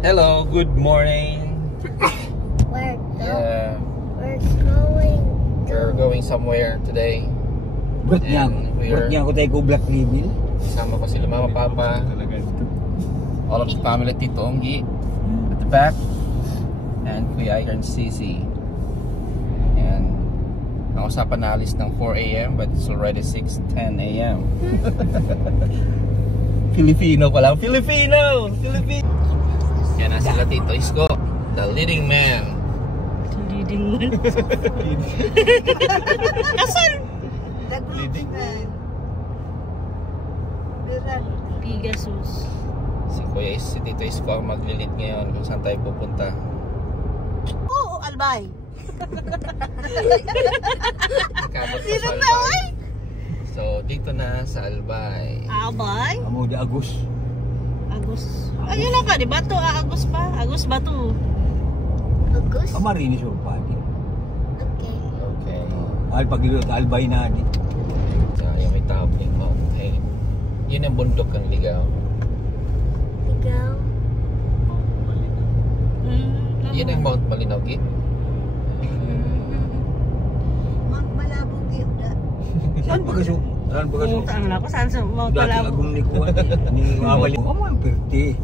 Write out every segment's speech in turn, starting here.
Hello, good morning. We're going somewhere today. Burat niya ako tayo ko Black Label. Sama ko sila mama, papa, all of the family, Tito Onggi at the back, and Kuya Iron Sisi. And ang usapan na alis ng 4 AM but it's already 6:10 AM. Filipino pala, Filipino! Yan na sila Tito Isko, the leading man. leading man. Asan? Leading man. Pegasus. Si Tito Isko ang maglilid ngayon kung saan tayo pupunta. Oo, Albay. Sino na oy? So, dito na sa Albay. Albay? Amo di Agus. Ayun lang ka, di ba to? Agus pa? Agus ba to? Agus? Kamarinis o pa di. Okay. Ay paglilot Albay na di. Yung may tawag ng Mount Hail. Yun ang bundok ng Ligaw. Ligaw? Yun ang Mount Malinaw, Git. Mount Malabog yun na. Saan ba kaso? Ang lako, saan sa Mount Dati Malabog? agong ni Kuwan. Ni Awali. Amo ang perti.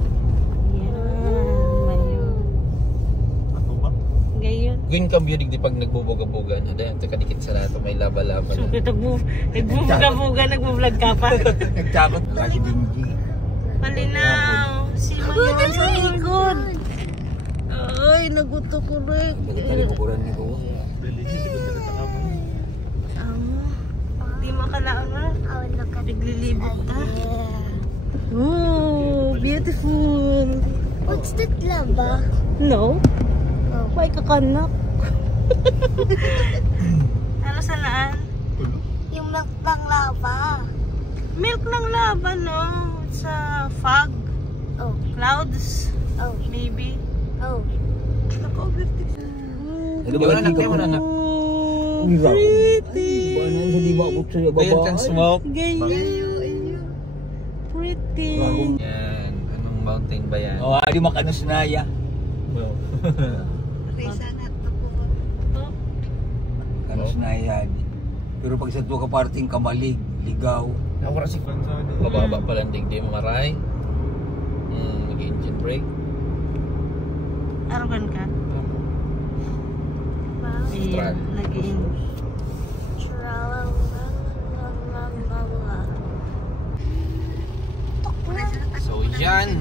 Gayon. Gawin kang beauty di pag nagbubuga-bugan. Ada yung kadikit sa lahat. May laba-laba. So, nagbubuga-buga, nagbublog ka pa. Nagtakot ka si Benji. Malinaw. Si Mayon sa likod. Ay, naguto ko rin. Nagkalibukuran ni Kuwan. Di makalaon mo. Naglilibot ka. Oh, beautiful. What's that lava? No? May kakanak. Ano sanaan? Yung milk ng lava. Milk ng lava, no? Sa fog. Oh. Clouds. Oh. Maybe. Oh. Ano ba na kayo na? Pretty. Ano sa di ba abot sa baba? Gawin kang smoke. Ganyan. Pretty. Yan. Anong mountain ba yan? Oh, di makanos na ya. Risa na to po. Kanos na yan. Pero pag sa tuwa ka parting Kamalig, Ligaw. Ako kasi mababa pa lang digdi mo maray. Mag-engine brake. Arogan ka? Strad. Nag-in. So yan.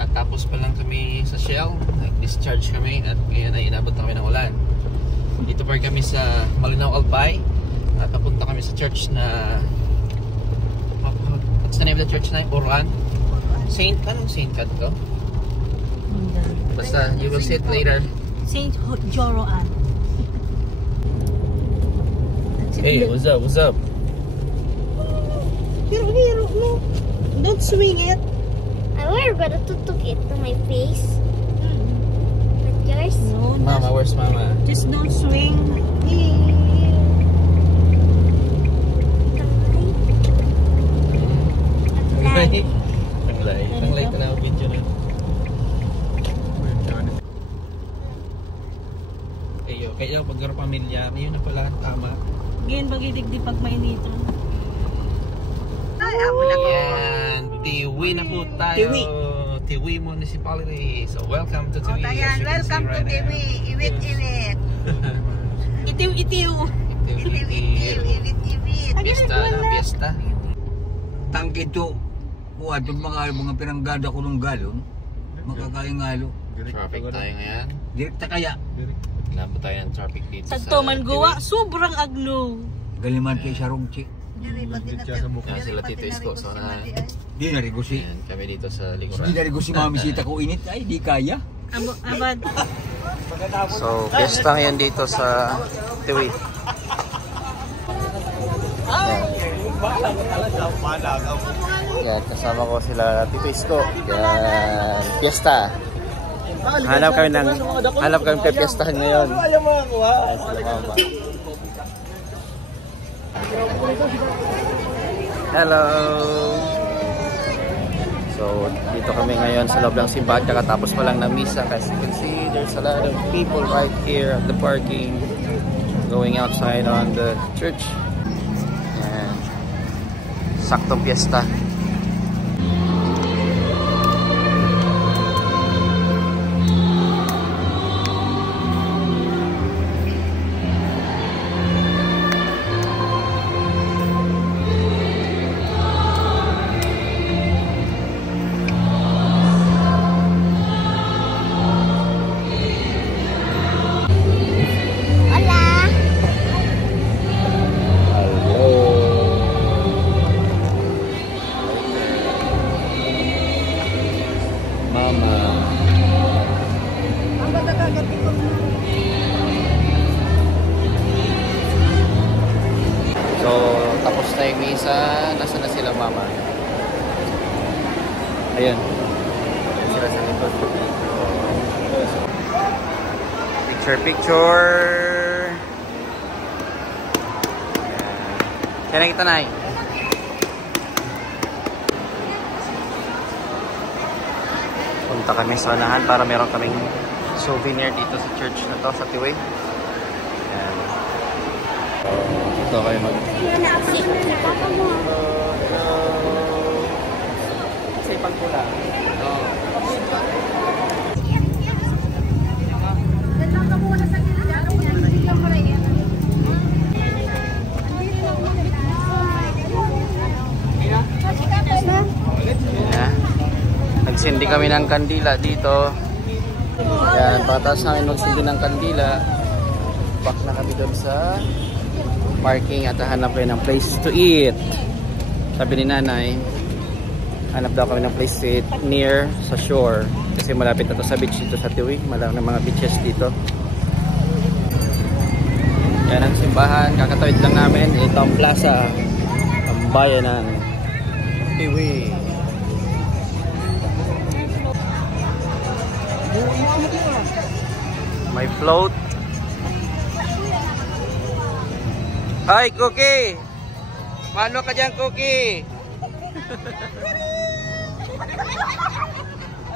At tapos pa lang kami sa Shell. Nag-discharge kami at ngayon ay inabot na kami ng ulan. Dito pa kami sa Malinaw, Albay. At napunta kami sa church na what's the name of the church na? Oran? Anong Saint ka to? Basta you will see it later. Saint Joroan. Hey, what's up? What's up? Hiro, no. Don't swing it. We're gonna tutok it to my face. But yours? No, Mama, where's Mama? just don't swing. Ang light na video na. Kaya pag pamilya, yun na pala tama. Ngayon bagidig di pag mainito. Ayan, Tiwi na po tayo. Tiwi Municipality. So welcome to Tiwi. Welcome to Tiwi. Iwit. Itiw. Fiesta na fiesta. Tangke to. Kuha itong mga piranggada ko ng galon. Makakain ngalo. Traffic tayo ngayon. Direkta kaya. Nabot tayo ng traffic dito Sa Toman Goa, sobrang agno. Galiman kay Sarongchi. Yan sila Tito Isko. So na, Di narigo si. yan, kami dito sa Di likuran. narigo si mamisita ko init. Ay, di kaya. Abad. So, fiesta ngayon dito sa Tiwi. Yan, kasama ko sila Tito Isko. Yan, fiesta. Hanap kami piestahan ngayon. Yan, sila mama. Hello. So So, dito kami ngayon sa loob ng simbahan. Kakatapos pa lang ng misa. As you can see, there's a lot of people right here at the parking. Going outside on the church. And saktong fiesta. So, tapos na yung misa. Nasaan na sila, mama? Ayun. Sila sa likod. Picture. Kaya kita na eh. Punta kami sa unahan para meron kaming souvenir dito sa church na to, sa Tiwi. Ayan. Ito kayo mag... Sa ipang pula. Nagsindi kami ng kandila dito. Yan, pagkatapos namin magsindi ng kandila, back na kami doon sa parking at hanap kayo ng place to eat. Sabi ni nanay, hanap daw kami ng place to eat near sa shore. Kasi malapit na to sa beach dito sa Tiwi. Malaki ng mga beaches dito. Yan ang simbahan. Kakatawid lang namin. Ito ang plaza. Ang bayan ng Tiwi. May float. Hi, Cookie! Paano ka dyan, Cookie?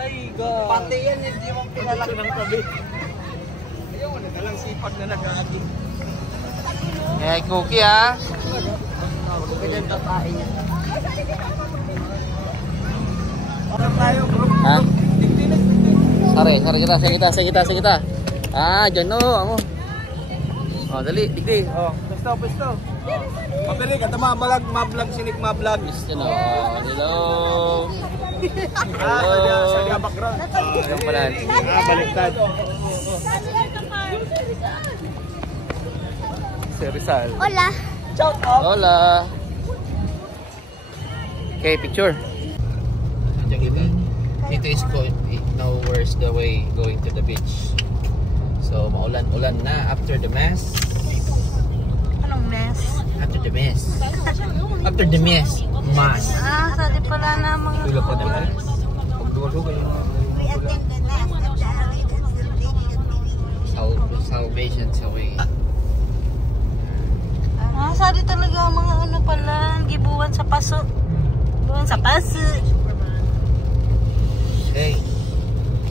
Ay, God! Pati yan, hindi mo pinalak ng tabi. Ayaw, nagalang sipag na nag-aagi. Hey, Cookie, ha? Huwag ka dyan tatain niya. Ha? Sari kita. Ah, dyan no, amo. Oh, dali, digdi. Oh, pesto. Mapili ka tama mablog sinik mablog. Hello. Hello. Sa dia background. Yung pala. Baliktad. Si Rizal. Hola. Hola. Okay, picture. Dito is now where's the way going to the beach. So maulan-ulan na after the mass. Anong mess? After the mass. After the mass. Mass. Ah, sadi pala na mga... Dulo pa the mass. Salvation sa way. Ah, sadi talaga mga ano pala, gibuan sa paso. Gibuan sa paso. Hey.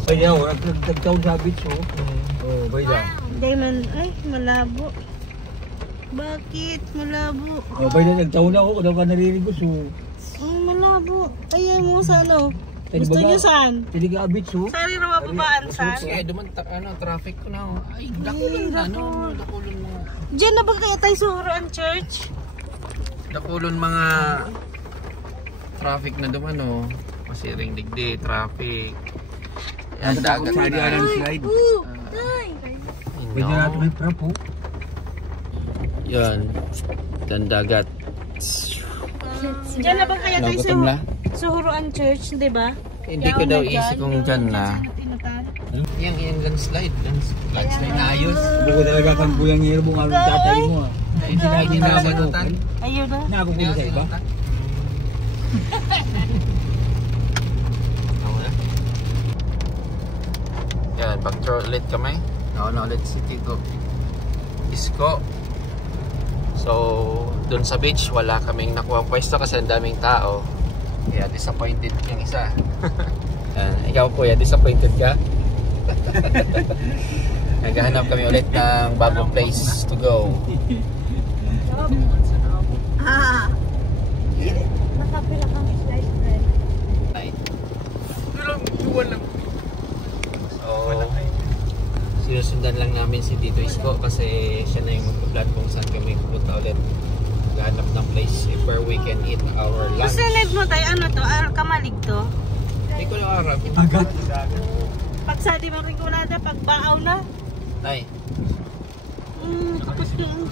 Pwede ako, nagtagtaw sa beach, oh. Oh, pwede. Diamond, ay, malabo. Bakit? Malabo. Oh, pwede nagtaw na ako, kung daw ka naririnig so. Oh, malabo. Ayaw mo sa ano? Gusto nyo saan? Pwede ka beach, oh. Sari na mababaan saan? Sige, traffic ko na. Ay, dakulon na, no? Dakulon mo. Diyan na ba kaya tayo sa Huroan Church? Dakulon mga traffic na duman, no? Masiring digdi, traffic. Yan, dagat Sa diyan na. ang slide. Pwede No. natin may prop, oh. Yan. Dan dagat. Diyan na ba kaya tayo Nagutom na? sa Huroan Church, di ba? Hindi ko daw isip kung dyan na. Yung landslide. Landslide na ayos. Buko talaga kang kulang hiro mo ang tatay mo, ah. Hindi na ginawa mo. Ayun na. Nakukulo sa iba. Yan, pag-tour ulit kami. Nauna ulit si Tito Isko. So, dun sa beach, wala kaming nakuha pwesto kasi ang daming tao. Kaya disappointed yung isa. Ikaw kuya, disappointed ka? Naghahanap kami ulit ng bagong place to go. Nakapila kami slice bread. So, sinusundan lang namin si Tito Isko kasi siya na yung mag-plan kung saan kami pupunta ulit. Maghanap ng place where we can eat our lunch. Select mo tayo, ano to? Kamalig to? Hindi ko lang harap. Agad. Pag sa di man rin ko na, pag baaw na. Nay, Kapag yung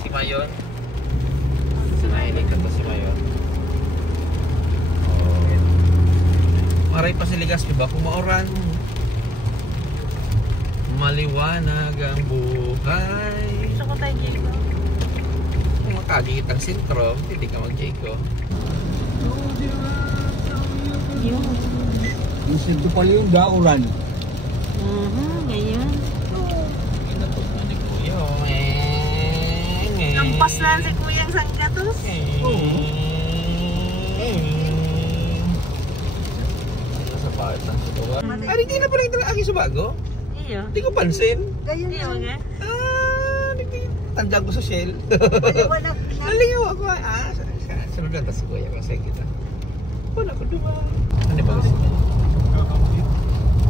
si Mayon. Sinahilig ka to si Mayon. Maray pa si Ligas, diba? Kung maoran, maliwanag ang buhay. gusto ko tayo dito. Kung makagigit ang sintro, hindi ka mag-Jayco. Yun. Yung sinto pala yung dauran. Ngayon. Inatog na ni Kuya. Lampas na si Kuyang Sanggatos. Sa bakit lang sa tuwa. Ay, hindi na pala yung talagang subago? Iyo. Hindi ko pansin. Iyo nga. Tandaan ko sa Shell. Nalingaw ako. Sunod lang tas Kuya kasi kita. Wala ko diba? Ano ba kasi?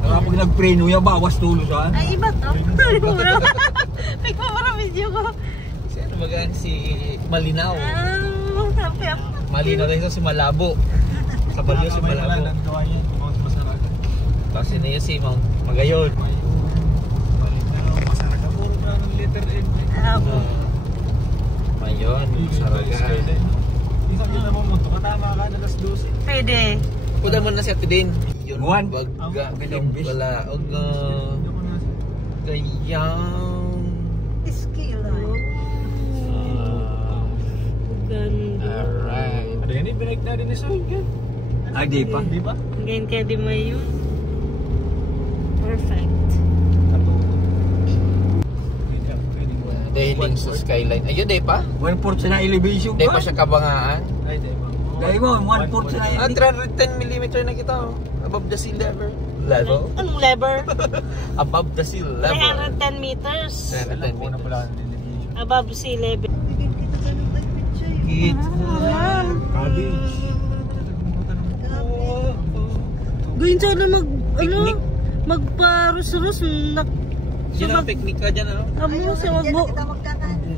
Kapag nagpreno yan, bawas tulo saan? Ay, iba to. Nagpapara video ko. Si ano bagaan si Malinaw. Sabi ako. Malinaw rin si Malabo. Sa Balyo si Malabo. Kasi niya si Mount Magayon. Mayon, Saraga. Pwede. Kuda mo na si Ate Din. Yun, Buwan. Bagga, Kalimbis. wala. Gayang. Skill. Ganda. Alright. Ada ini balik na rin isa yun. Ay, di pa. Di ba? Ngayon kaya di mo yun. Perfect. Dahiling sa skyline. Ayun, di pa? 1/4 sa na elevation Di pa ka. siya kabangaan. Ay, di ba? Dahil mo, 1/4 sa na 310mm na kita. Above the sea level. Level? Anong lever? Above the sea level. 310 meters. 310 Una pala ang television. Above sea level. Cabbage. Gawin sana Picnic. magparus-rus. Yun ang picnic ka dyan, ano?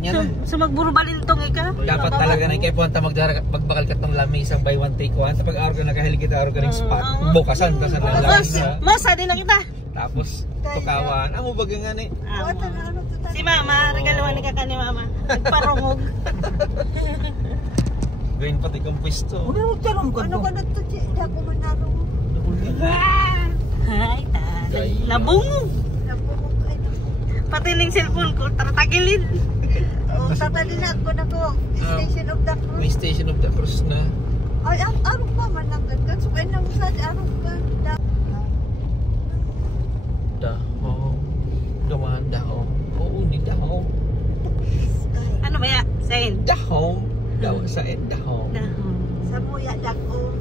Yan na. Sa magburubalintong ika. Dapat talaga na kaya punta magbakal ka tong lami isang buy one take one. Tapos araw ka nakahilig kita araw ka ng spot. Bukasan ka sa lalaki. Masa din na kita. Tapos tukawan. Amo baga nga ni. Si mama, regaluhan ni kaka ni mama. Nagparungog. Gawin pati kong pwesto. magtarong ka. Ano ka na to, Che? Hindi ako manarong. Ay, tayo. Nabungog. Pati ning cellphone ko, taratagilid. Tatalin ako na ko. Station of the Cruz. May Station of the Cruz na. Ay, arong pa man ang gagad. So, kaya nang sa arong pa. Dahong. Dumaan dahong. Oo, ni dahong. Ano ba ya? Sain? Dahong. Dahong sa dahong. Sa muya dako.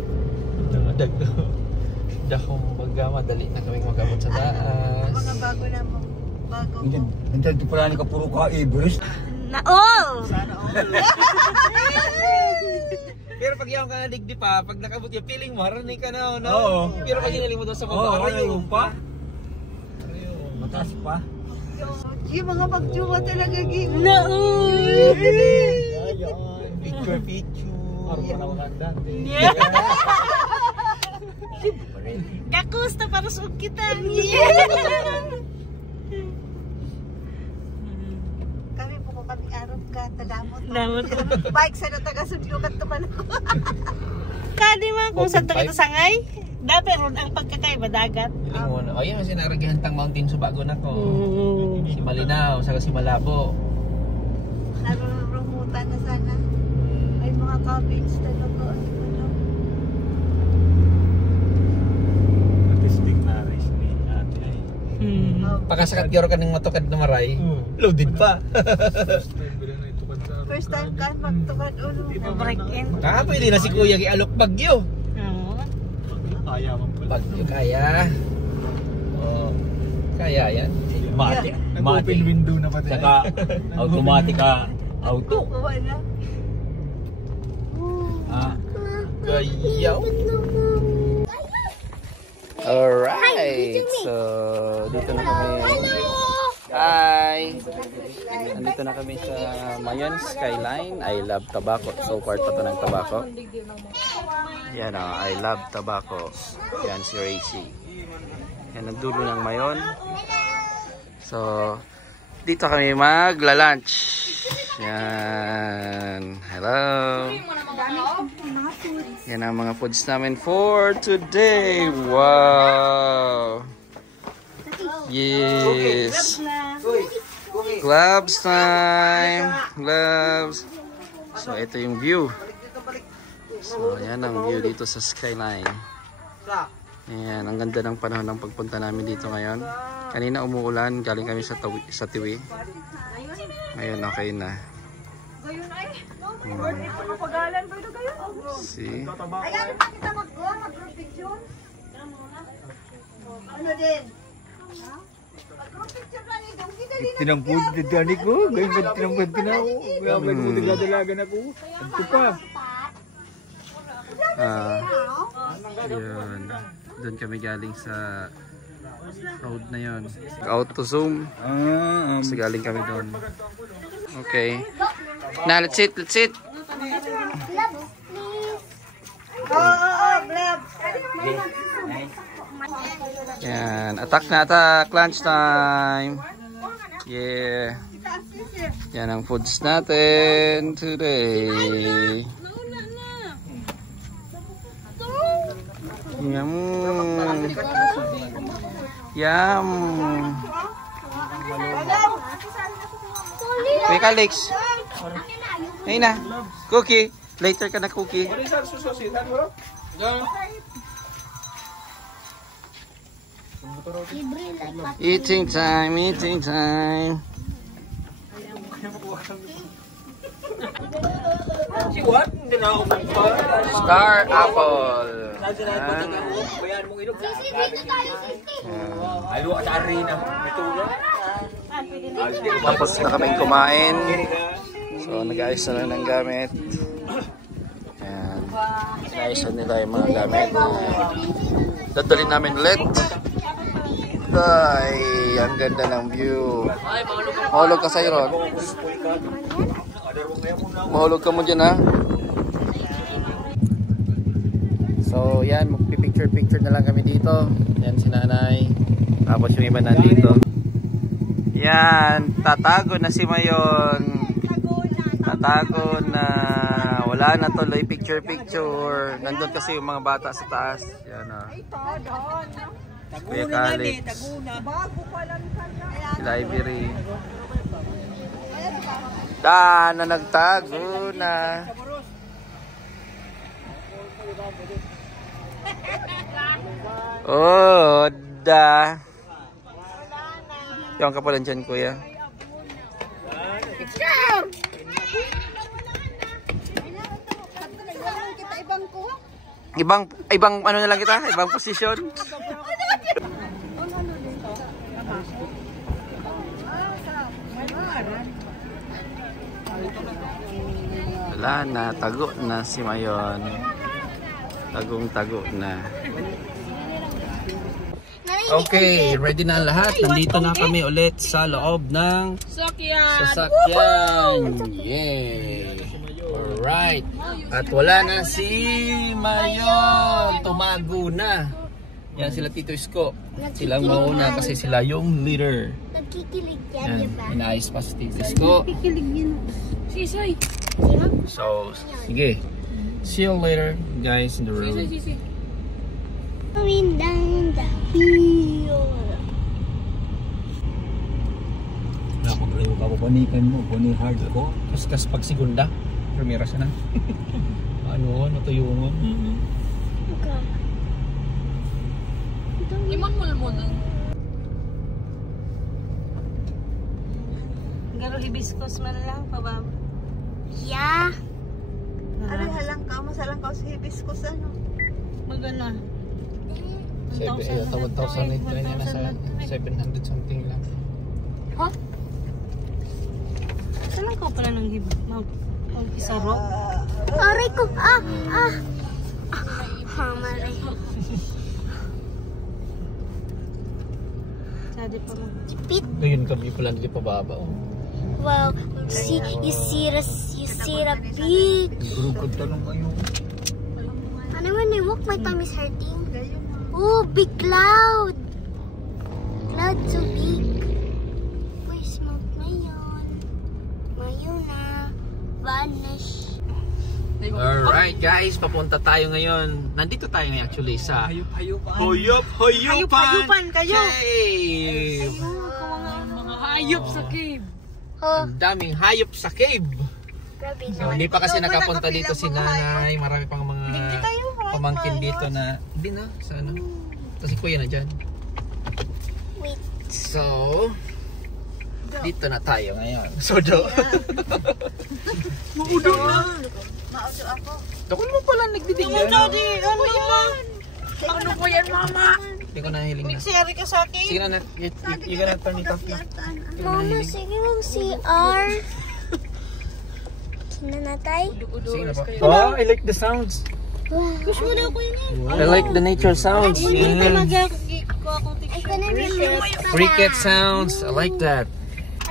Dahong baga madali na kami magabot sa taas. Mga bago na mo. Bago mo. Hindi ito pala ni kapuro ka, Everest. Na all! Pero pag yung ka na digdi pa, pag nakabot yung feeling mo, haranin ka na, no? Oo. Pero pag hiniling mo doon sa Oo, baba, haranin haranin pa. Mataas pa. Yung mga pagjuwa talaga gig. Na all! Picture. Araw pa na maganda. Yeah! Kakus na para sa kita. Yeah! Kami po ko kami arong ka. Tadamot. Damot ko. Bike sa natagasundukan to man ako. Kadi man kung saan kita sangay, dapat ron ang pagkakaiba dagat. Feeling mo, no? Ayun, sinaragahan tang mountain sa bago na ko. Si Malinaw, saka si Malabo. Narurumutan na sana. May mga cabins talaga. Artistic na race ni ate ay. Pagkasakat gyro ka ng matokad na maray, loaded pa. First time ko na ito kan sa first time ka magtukad ulo. Break in. Pwede na si Kuya gialok bagyo. Oo. Bagyo kaya. Oh, kaya yan. Matik. Open window na pati. Saka automatic ka auto. Kuha na. Gayaw. Alright. So, dito na kami. Hi! Nandito na kami sa Mayon Skyline. I love tobacco. So part pa to ng tobacco. Yan o, I love tobacco. Yan si Racy. Yan ang dulo ng Mayon. So, dito kami magla-lunch. Yan. Hello! Yan ang mga foods namin for today. Wow! Yes! Gloves time! Gloves! So, ito yung view. So, yan ang view dito sa Skyline. Ayan, ang ganda ng panahon ng pagpunta namin dito ngayon. Kanina umuulan, galing kami sa Tiwi. Ngayon, okay na. See? Ayan, kita mag-picture. Ano din? Mag-picture na nito. Tinampud dito ani ko. Gayong ka tinampud na ako. Kaya ba mo tigadalagan ako? Ito pa. Yun. Doon kami galing sa road na yun. Auto zoom. Kasi galing kami doon. Okay. Now, let's sit. Let's sit. Yan. Attack na attack. Lunch time. Yeah. Yan ang foods natin today. Yum. Yum. Wait, Alex. Hey na. Cookie. Later ka na cookie. Eating time, eating time. Star apple. Tapos na kaming kumain. So nag-ayos na lang ng gamit. Ayan. Nag-ayos na nila yung mga gamit. Dadalhin namin ulit. Ay, ang ganda ng view. Mahulog ka sa'yo, Ron. Mahulog ka mo dyan, ha? So, yan. Magpipicture-picture na lang kami dito. Yan si nanay. Tapos yung iba nandito. Yan. Tatago na si Mayon. Tatago na. Wala na tuloy picture-picture. Nandun kasi yung mga bata sa taas. Yan, ha. Kuya Alex, sila Ivory. Na nagtago na. Oh, da. Yung ka pala dyan, kuya. Ibang ano na lang kita? Ibang posisyon? Wala na, tago na si Mayon. Tagong-tago na. Okay, ready na lahat. Nandito na kami ulit sa loob ng sasakyan. Yeah. Alright. At wala na si Mayon. Tumago na. Yan sila Tito Isko. Silang mauna kasi sila yung leader. Nagkikilig yan, Yan, diba? inaayos pa si Tito Isko. Kikilig yun. Sisoy. So, sige. See you later, guys, in the road. Going down the hill. Napaglayo ka ko, panikan mo, hard ako. Kaskas pag segunda, primera siya na. Ano, natuyo mo. Okay. Imon-mulmon. Garo hibiscus man lang, pababa. Yeah. Aray, halang ka. Masalang ka sa hibiscus, ano? Magana. 1,000 na nasa 700 something lang. Ha? Saan ka pala ng mag-isaro? Aray ko. Maray. Sadi pa mo. Pit. Ayun kami pala hindi pa baba. Wow. You see the big. Durugod talong kayo. Ano when I walk, my tummy is hurting. Oh, big cloud. Cloud so big. Uy, smoke ngayon. Ngayon na. Vanish. Alright guys, papunta tayo ngayon. Nandito tayo ngayon actually sa Hayop-hayupan kayo. Cave. Mga hayop sa cave. Oh, Ang daming hayop sa cave. grabe So, naman. hindi pa kasi nakapunta dito si nanay. Marami pang mga pamangkin dito na hindi na sa ano. Kasi kuya na dyan. Wait. So, dito na tayo ngayon. So, do. Maudo na. Maudo ako. Dokon mo pala nagdidigyan. Ano po yan, mama? Hindi ko nahiling na. Seri ka sa akin. Sige na, you gonna turn it off na. Mama, sige mong CR. Sino na tayo? Sige na po. Oh, I like the sounds. Gusto mo daw ko yun I like the nature sounds. I couldn't remember. Cricket sounds. I like that.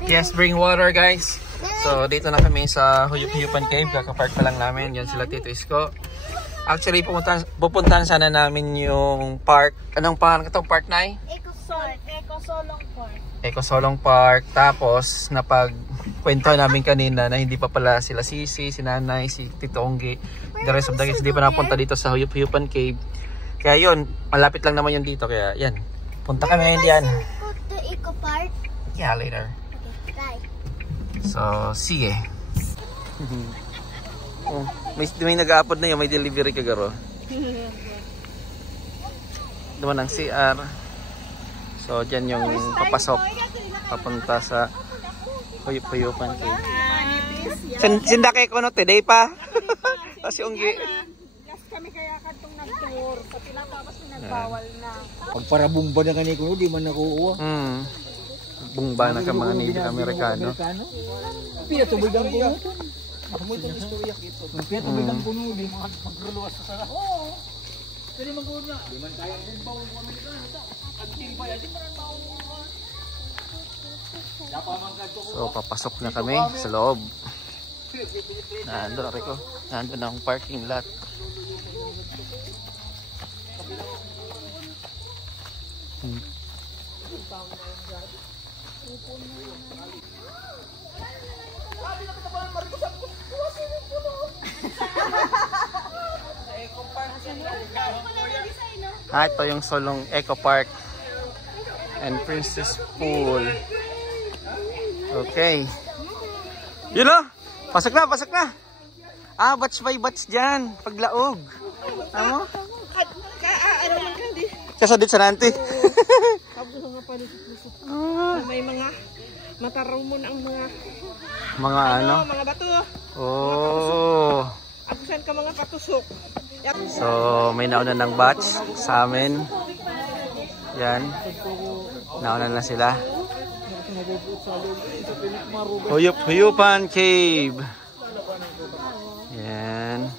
Yes, bring water guys. So dito na kami sa Huyup-Huyupan Cave. Kakapark pa lang namin. Yan sila Tito Isko. Actually pupuntahan sana namin yung park. Anong pangalan itong park na Eco Solong Park. Tapos napagkwento namin kanina na hindi pa pala sila Sisi, si Nanay, si Tito Onggi, the rest of the guys hindi pa napunta dito sa Huyup-Huyupan Cave. Kaya yun, malapit lang naman yun dito. Kaya yan, punta kami ngayon diyan. Go to Eco Park. Yeah, later. Okay, bye. So, sige. Oh, may nag-upload na yun, may delivery ka garo. Duman ang CR. So, dyan yung papasok. Papunta sa Huyup-Huyupan Cave. Sindake ko no, today pa. Kasi unggi. Kami kaya katong nag-tour. Sa tinatapos na nagbawal na. Pagparabumba na kaniko, di man nakuuwa. Bungba na ka mga Native Amerikano. Pia tubigan ko. Ako mo itong istorya kito. Pia tubigan ko no, di mga magluwas sa sara. Oo. Pwede mag-una. Di man kayang bumbaw ng Amerikano. Until ba yan, di man So, papasok na kami sa loob. Nandun, Rico. Nandun ang parking lot. Ito yung Solong Eco Park and Princess Pool. Okay. Yun o! Pasok na, pasok na! Batch by batch dyan. Paglaog. Ano? Kasadit sa nanti. May mga mataraw mo na ang mga ano? Mga bato. Oh. Abusan ka mga patusok. So, may nauna ng batch sa amin. Yan. Nauna na sila. Huyup-Huyupan Cave. Yan.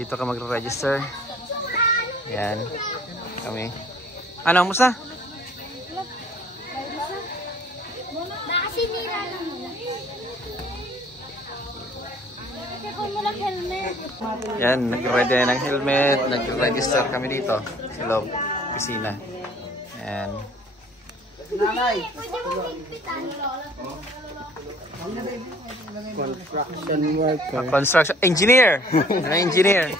Dito ka magre-register. Yan. Kami. Ano, musta? Nakasinira lang mo. Kasi kung walang helmet. Yan, nag-ready ng helmet. Nag-register kami dito sa loob. Kusina. Yan. Construction worker. Construction engineer. Ano engineer?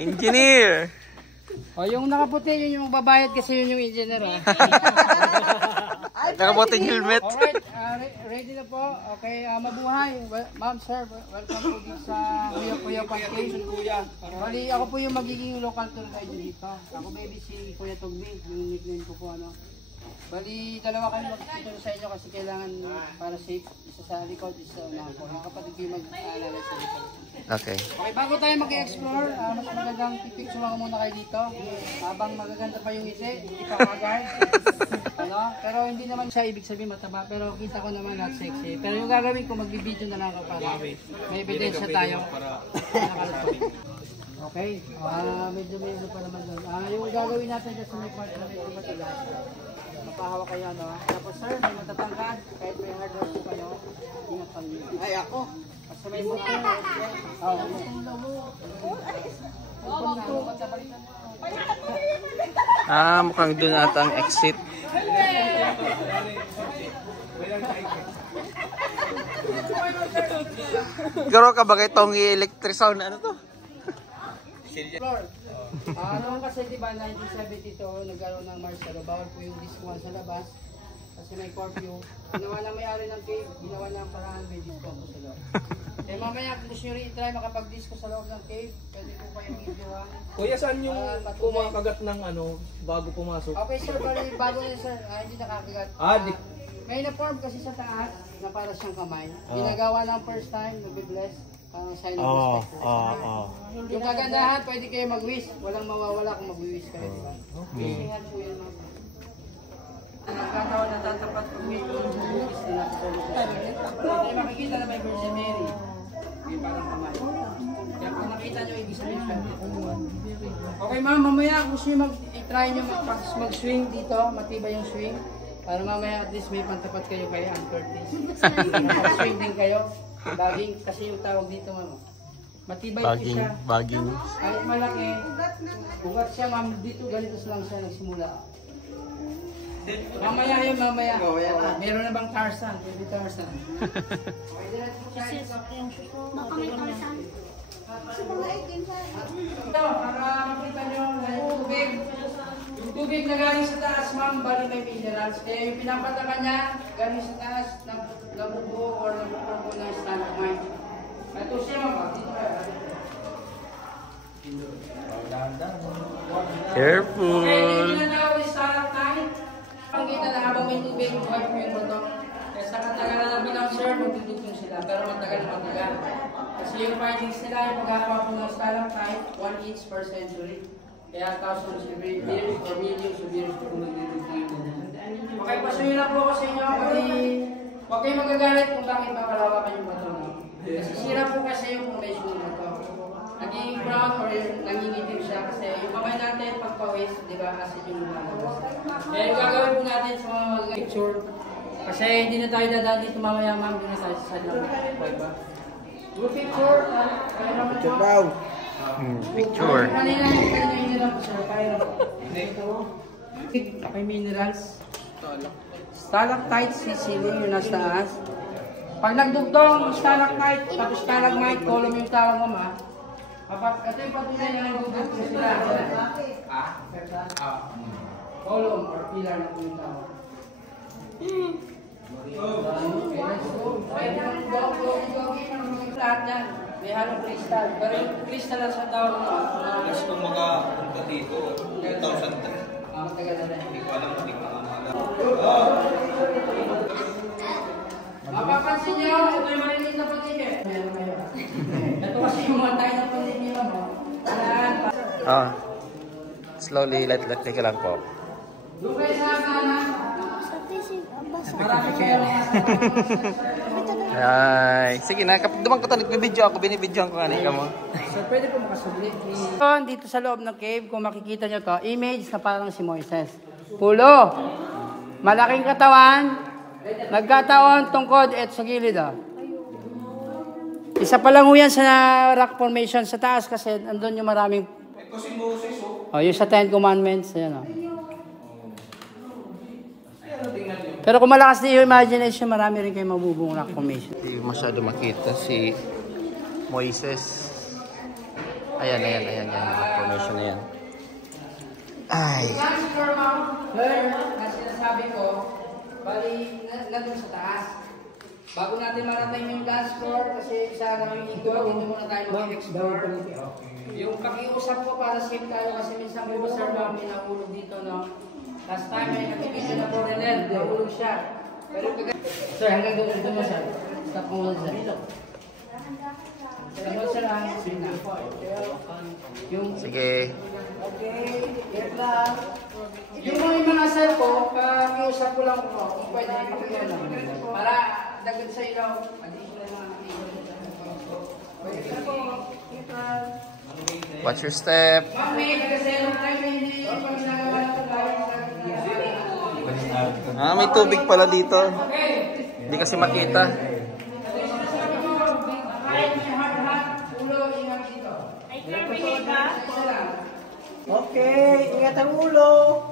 Engineer. O, yung nakaputi, yun yung babayad kasi yun yung engineer, ha? Nakaputing helmet. Alright, ready na po. Okay, mabuhay. Ma'am, sir, welcome po dito sa Huyup-Huyupan Cave. Bali, ako po yung magiging local tour guide dito. Ako baby si Kuya Tugbi, yung nickname ko po, ano. Bali, dalawa kayo magtutulong sa inyo kasi kailangan para safe. Isa sa likod, isa sa unahan po. Mga kapatid ko yung mag-aalala sa likod. Okay. Okay, bago tayo mag-explore, mas magandang pipicture muna kayo dito. Habang magaganda pa yung ngiti, hindi pa kagad. Ano? Pero hindi naman siya ibig sabihin mataba, pero kita ko naman not sexy. Pero yung gagawin ko, magbibideo na lang ako para may ebidensya tayo. Okay, medyo may ano pa naman doon. Yung gagawin natin dyan sa may part na may tumatila. Mapahawak kayo, ano? Tapos sir, may matatangkad, kahit may hard work po kayo, ingat kami. Ay, ako! Kasi may buto. Mukhang doon ata ang exit. Garo ka bagay tong electric sound ano to? Noong kasi diba 1972 nagkaroon ng martial, bawal po yung disco sa labas kasi may curfew. Ginawa na may-ari ng cave, ginawa na ang paraan may disco po sa loob. Eh mamaya kung gusto nyo rin-try makapag-disco sa loob ng cave, pwede po kayong video. Kuya, saan yung kumakagat ng ano, bago pumasok? Okay sir, bali bago yun sir, hindi nakakagat. May na-form kasi sa taas na para siyang kamay. Ginagawa ng first time, nagbe-bless. Sign of respect. Yung kagandahan, pwede kayo mag-wish. Walang mawawala kung mag-wish kayo. Diba? Wishingan po yun. Nagkataon na tatapat kung may wish nila sa solution. Hindi makikita na may Virgin Mary. May parang kamay. Kaya kung nakita nyo, ibig sabihin pwede. Okay ma'am, mamaya gusto nyo mag-try nyo mag-swing dito. Matibay yung swing. Para mamaya at least may pantapat kayo kay Aunt Curtis. Mag-swing din kayo. Baging, kasi yung tawag dito ma'am. Matibay po siya. Baging. Kahit malaki, bugat siya ma'am. Dito ganito lang siya nagsimula. Mamaya yun, mamaya. Meron na bang Tarzan? Pwede Tarzan. Baka may Tarzan. Ito, para makita nyo na yung tubig. Yung tubig na galing sa taas ma'am, bali may minerals. Kaya yung pinapatakan niya, galing sa taas, nabubuo or nabubuo ng stalagmite. Ito siya ma'am, dito kayo. Careful. Okay, hindi na daw is stalactite. Ang kita na habang may tubig, buhay po yung roto. Kaya sa katagalan ng binouncer, magdudugtong sila. Pero matagal na matagal. Kasi yung findings nila, yung pagkakawa po ng stalactite, 1 inch per century. Kaya thousands of years or millions of years kung nagdudugtong. Okay, pasuyo na po ako sa inyo. Huwag kayong magagalit kung bakit papalawakan yung bato. Kasi sira po kasi yung formation ng bato. Naging brown or nangingitim siya kasi yung kamay natin pagpawis, di ba, acid yung lumalabas. Kaya yung gagawin po natin sa mga picture, kasi hindi na tayo dadaan dito mamaya ma'am, hindi na tayo sa side lang. Yung picture, picture daw. Picture. Kanina yung tayo na hinirap sir, kaya na po. May minerals. Stalactite, sisiling yung nasa taas. Pag nagdugtong stalactite, tapos stalagmite, column yung tawag mo ma. Ito yung patunay na nagdugtong sila. Column or pillar na po yung tawag. Lahat yan. May halong kristal. Pero yung kristal lang sa tawag mo. Mas kung mga punta dito, 2003. Matagal na rin. Hindi ko alam, hindi ko alam. Mapapansin niyo, ito yung maliliit na patigil. Ito kasi yung mga tayo ng patigil mo. Slowly, let ka lang po. Doon kayo sa kanan. Marami kayo. Ay, sige na, dumang ko video ako, binibidyoan ko nga ka mo. So, pwede po makasubli. Dito sa loob ng cave, kung makikita nyo to, image na parang si Moises. Pulo. Malaking katawan. Nagkataon, tungkod, at sa gilid. Isa pa lang yan sa rock formation sa taas kasi andun yung maraming... yung sa 10 Commandments. Ayan, Pero kung malakas din yung imagination, marami rin kayo mabubong rock formation. Hindi masyado makita si Moises. Ayan, rock formation na yan. Ay. Na sinasabi ko, bali, nandun sa taas. Bago natin marating yung dance floor, kasi isa lang yung ego, hindi muna tayo mag-explore. Yung pakiusap ko para safe tayo, kasi minsan may observe namin na ulo dito, no? Last time ay nag-ibigay na foreigner, nahulog siya. Pero sir, hanggang doon mo sir. Stop mo muna sir. Stop mo sir ha. Sige. Okay, get lang. Yung mga sir ko, pakiusap ko lang po kung pwede ipakita lang. Para dagdag sa ilaw, additional mga pwede ka po. Watch your step. Ma'am, may kasi yung time hindi pag nagawa ng Ah, may tubig pala dito. Hindi kasi makita. Okay, ingat ang ulo.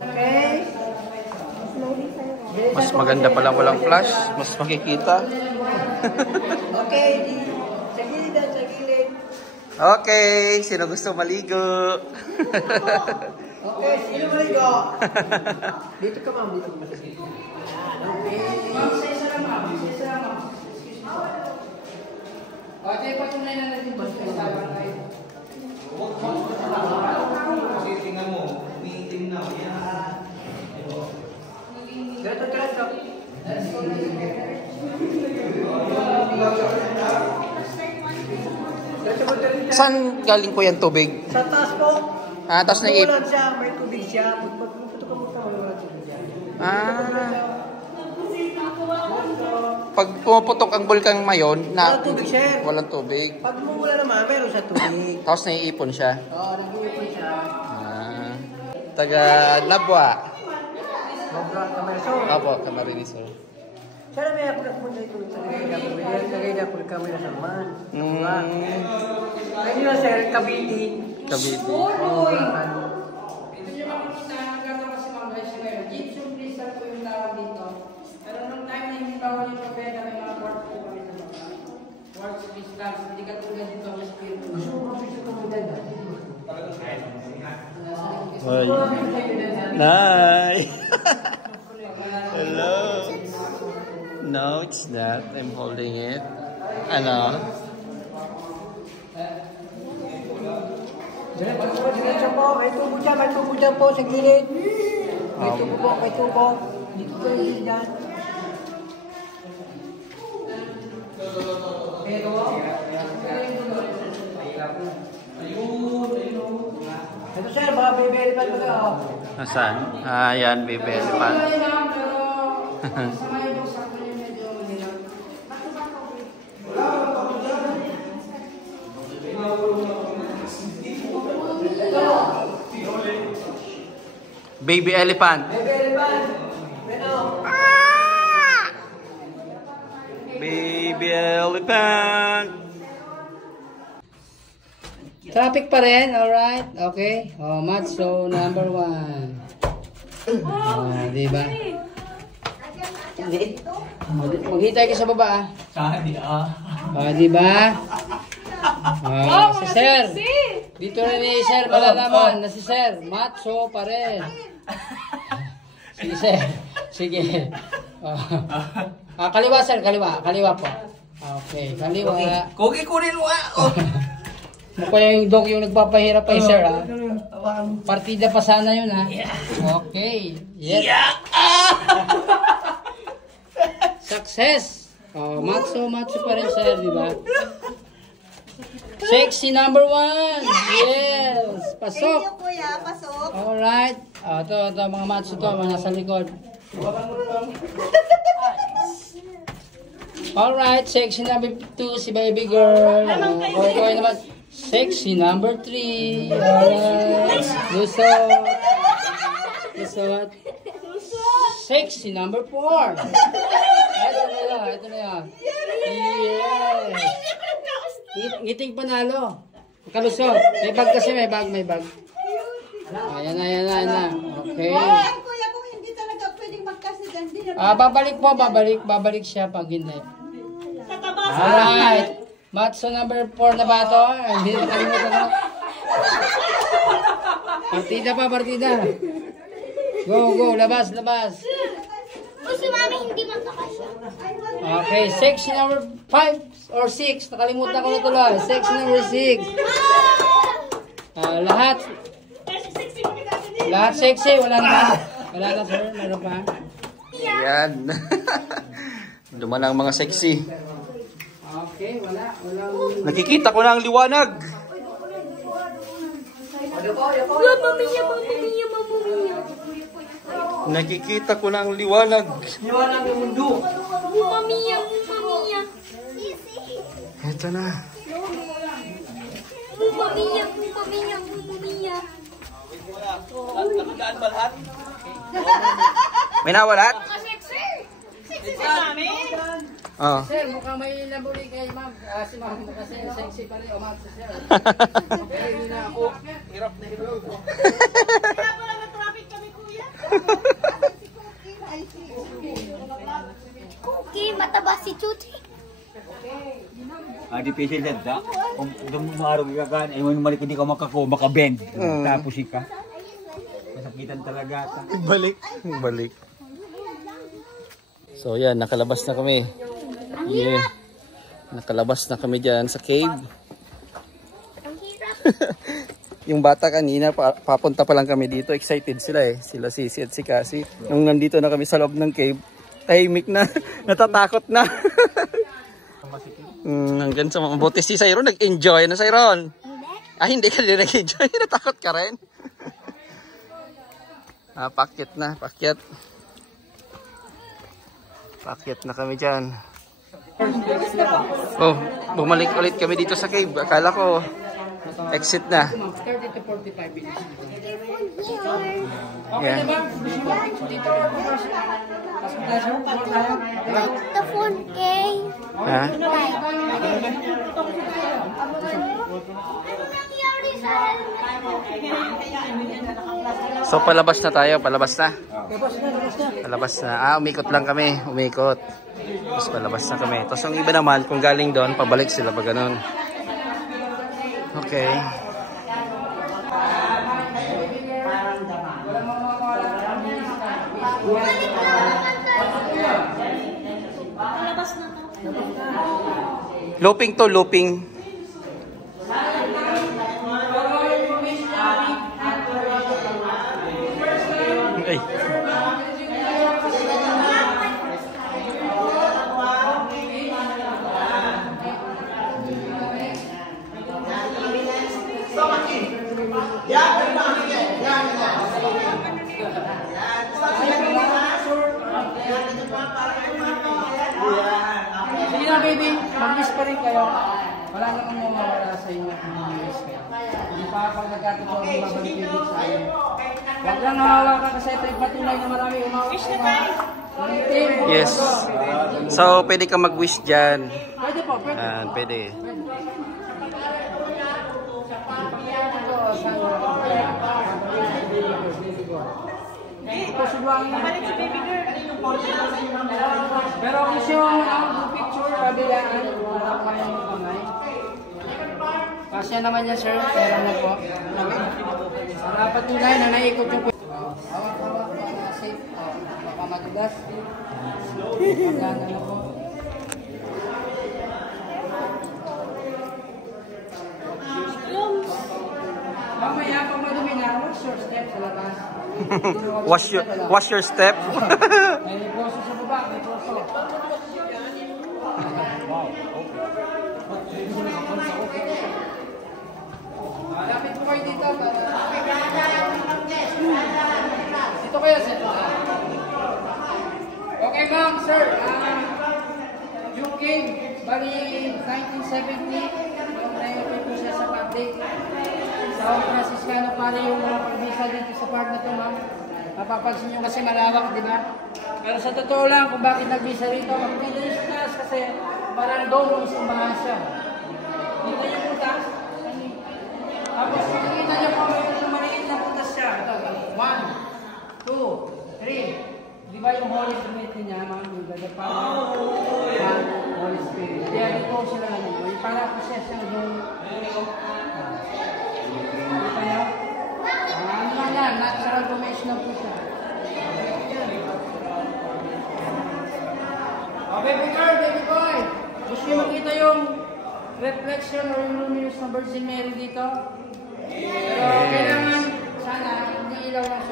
Okay. Mas maganda pala walang flash. Mas makikita. Okay, sa gilid at sa gilid. Okay, sino gusto maligo? Okay, sino maligo? Dito ka ma'am, dito ka ma'am. Ma'am, sa isa lang ma'am. Sa isa lang ma'am. Okay, patunay na natin ba? Sabang tayo. Kasi tingnan mo, umiitim na. Yan. Diretso. Saan galing po yan tubig? Sa taas po. Ah, tapos na Ulan siya, may tubig siya. Puto ka mo wala tubig siya. Pag pumuputok ang bulkang mayon, Walang tubig siya. walang tubig. Pag mumula naman, meron siya tubig. Tapos naiipon siya. Oo, nag-iipon siya. Taga Labwa. Mabra Camarso. Opo, Camarines sir. Sana may ako nagpunta ito sa Tagay na po kami na saman. Ayun na sir, Cavite. Cavite. Ito yung makikita ang gano'n kasi mga guys ngayon. Gypsum crystal po yung tawag dito. Pero nung time na hindi bawal yung papeta, may mga quartz po kami sa mga quartz crystals. Hindi ka tulad dito ang spirit. Nay! Hello! No, it's not. I'm holding it. Ano? Diretso po, may tubo dyan po sa gilid. May tubo po, may tubo. Dito kayo dyan. Ito sir, mga bibili pa ito. Nasaan? Ah, yan, baby elephant. Baby elephant. Baby elephant. Traffic pa rin, alright? Okay. Oh, Matso number 1. Oh, di ba? Maghintay ka sa baba ah. Oh, di ba? Oh, si Sir. Dito rin ni Sir malalaman na si Sir. Matso pa rin. Sige Sir. Sige. Oh. Kaliwa Sir, kaliwa. Kaliwa po. Okay, kaliwa. Kuki kunin mo ah. Mukha yung dog yung nagpapahirap pa Sir ha. Partida pa sana yun ha. Okay. Yes. Success. Oh, matso pa rin Sir, di ba? Sexy number 1. Yes. Pasok. Thank you, kuya. Pasok. Alright. Ito mga matso to, mga nasa likod. Alright, sexy number 2 si baby girl. Okay naman. Sexy number 3. Alright. Lusot. Sexy number 4. Ito na yan. Yes. Ngiting panalo. Kalusot. May bag kasi, may bag. Ayan na. Okay. Ay, kuya, kung hindi talaga pwedeng magkasigan din. Babalik siya pag hindi. Alright. Matso number 4 na ba ito? Hindi na kalimutan na. Partida. Go, labas. O si mami hindi magkakasya. Okay, section number 5 or 6. Nakalimutan ko na tuloy. Section number 6. Lahat. Lahat sexy, wala na. Wala na sir, meron pa. Yan. Duman ang mga sexy. Okay, wala. Nakikita ko na ang liwanag. Nakikita ko na ang liwanag. Liwanag ng mundo. Mamiya. Ito na. Mamiya. May nawalat? Oh. Sir, mukhang may nabuli kay ma'am. Si ma'am kasi sexy pa rin. O ma'am, sir. Pero hindi na ako. Hirap na hirap. Kaya pala na-traffic kami, kuya. Okay, mataba si Chuchi. Di special yan da. Kung dumaro ka kan, ay mo malik hindi ka makabend. Tapos ka. Masakitan talaga ta. Balik. So yan, nakalabas na kami. Yeah. Nakalabas na kami dyan sa cave. Ang hirap. Yung bata kanina, papunta pa lang kami dito. Excited sila eh. Sila Sisi at si Cassie. Nung nandito na kami sa loob ng cave, tahimik na. Natatakot na. Hanggang sa mabuti si Sayron, nag-enjoy na Sayron. Hindi ka din nag-enjoy. Natakot ka rin. Pakyat na, pakyat. Pakyat na kami dyan. Oh, bumalik ulit kami dito sa cave. Akala ko exit na. 30 to 45 minutes. Okay Yeah. na ba? Dito or Like the phone, okay? Ha? Like. So palabas na tayo, palabas na. Palabas na. Umikot lang kami, umikot. Tapos palabas na kami. Tapos ang iba naman, kung galing doon, pabalik sila pag ganun. Okay. Looping to, looping. Ay. Sige na baby, mag-miss pa rin kayo. Wala namang mawawala sa inyo kung mag-miss kayo. Hindi pa kapag nagkatotoo, babalik kayo dito sa akin. Huwag lang nawawa ka kasi ito'y patunay na marami umawish na tayo. Yes. So, pwede ka mag-wish dyan. Pwede po, pwede. Pwede. Ito subuangin na. Pero kung siya ang picture, kabilaan, wala ko kaya ng kamay. Kasya naman yan, sir. Pero na po. Para patunay na naikot yung hawak-hawak, safe. Baka madulas. Pagana na po. Mamaya, pag madumi na, what's your step sa labas? Wash your step. May poso sa baba, may poso. Lapit po kayo dito. Dito kayo, sir. Okay, ma'am, sir. Juking, bali 1970, yung na-open po siya sa public. Sa Franciscano pare yung mga pagbisa dito sa part na ito, ma'am. Mapapansin nyo kasi malawak, di ba? Pero sa totoo lang, kung bakit nagbisa rito, mag-finish class kasi parang doon sa bahasa. Kita nyo putas? Tapos makikita nyo po may maliit na putas siya. Ito, 1, 2, 3. Di ba yung Holy Spirit niya, ma'am? Yung the power of Holy Spirit. Kaya dito sila naman. Yung parang process yung doon. Kita nyo? Ano lang yan? Natural formation po siya. Oh, baby girl, baby boy. Gusto nyo makita yung reflection or yung luminous na Virgin Mary dito? Pero kailangan sana hindi ilaw lang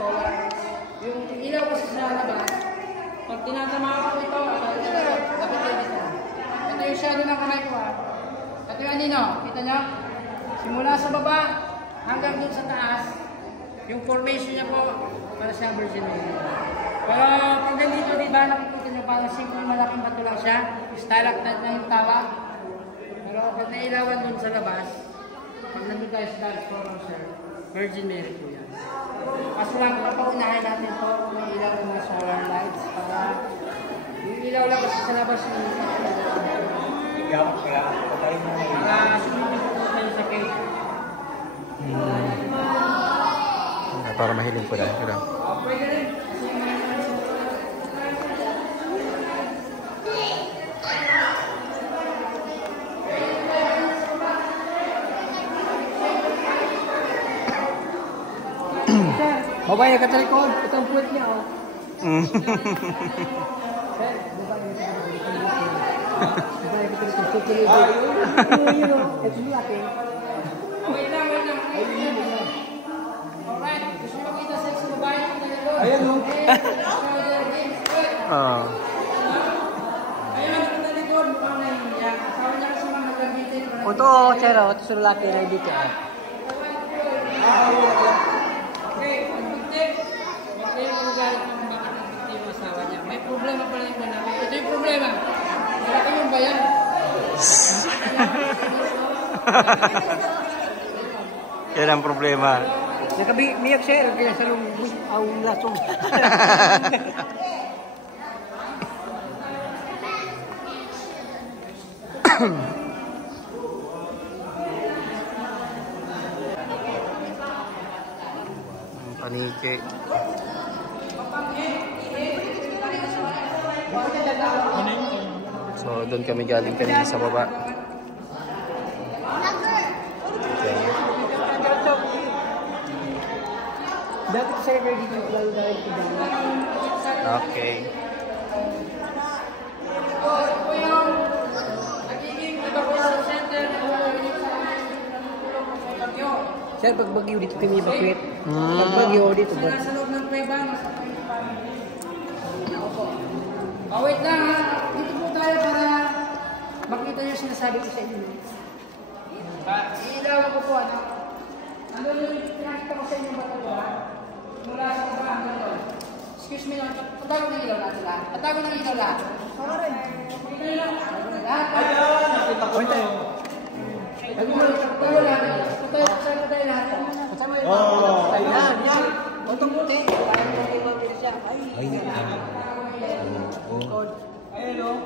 nyo, kita nyo? Simula sa baba hanggang dun sa taas, yung formation niya po, para siya Virgin Mary. Pero pag nandito, di ba, nakikita nyo parang simple malaking bato lang siya, stalactite na yung tawag. Pero pag nailawan dun sa labas, pag nandun tayo sa dance floor, sir, Virgin Mary po yan. Kaso lang, papaunahin natin po kung may ilaw ng mga solar lights para yung ilaw lang kasi sa labas yung para sumipin po tayo sa cake. Para mahiling ko na. Pwede rin. Babae ka sa likod. Ito ang puwet niya, oh. Babae ka sa likod. Ito yung laki. Wait lang. Alright, gusto nyo makita sa babae ng talagod. Ayan, oh. Ayun, ang talagod, mukhang naiiyak. Asawa niya kasi mga naglabitin. Ito, Chero. Ito sa lalaki na dito, ah. Okay, ang victim. Bakit yung magalit ng bakit ang victim yung asawa niya? May problema pala yung manami. Ito yung problema. Malaki yung bayan. Yan ang problema. Nakabiyak siya. Kaya sa ang lasong. Panike. So, doon kami galing kanina sa baba. Okay. Dati sa server dito lang dahil ito. Okay. Ito yung nagiging evacuation center ng bagyo. Sir, pag bagyo dito kami evacuate. Pag bagyo dito ba? Nasa loob ng kuweba, nasa wait lang ha. Dito po tayo para makita nyo sinasabi ko sa inyo. Iilawan ko po ano. Nandun yung pinakita ko sa inyo ba ito ha? Mula sa baba hanggang doon. Excuse me lang. Patago ng ilaw natin lahat. Patago ng ilaw lahat. Sorry. Lahat. Patago natin. Patago lahat. Yan. Otong puti. Hello.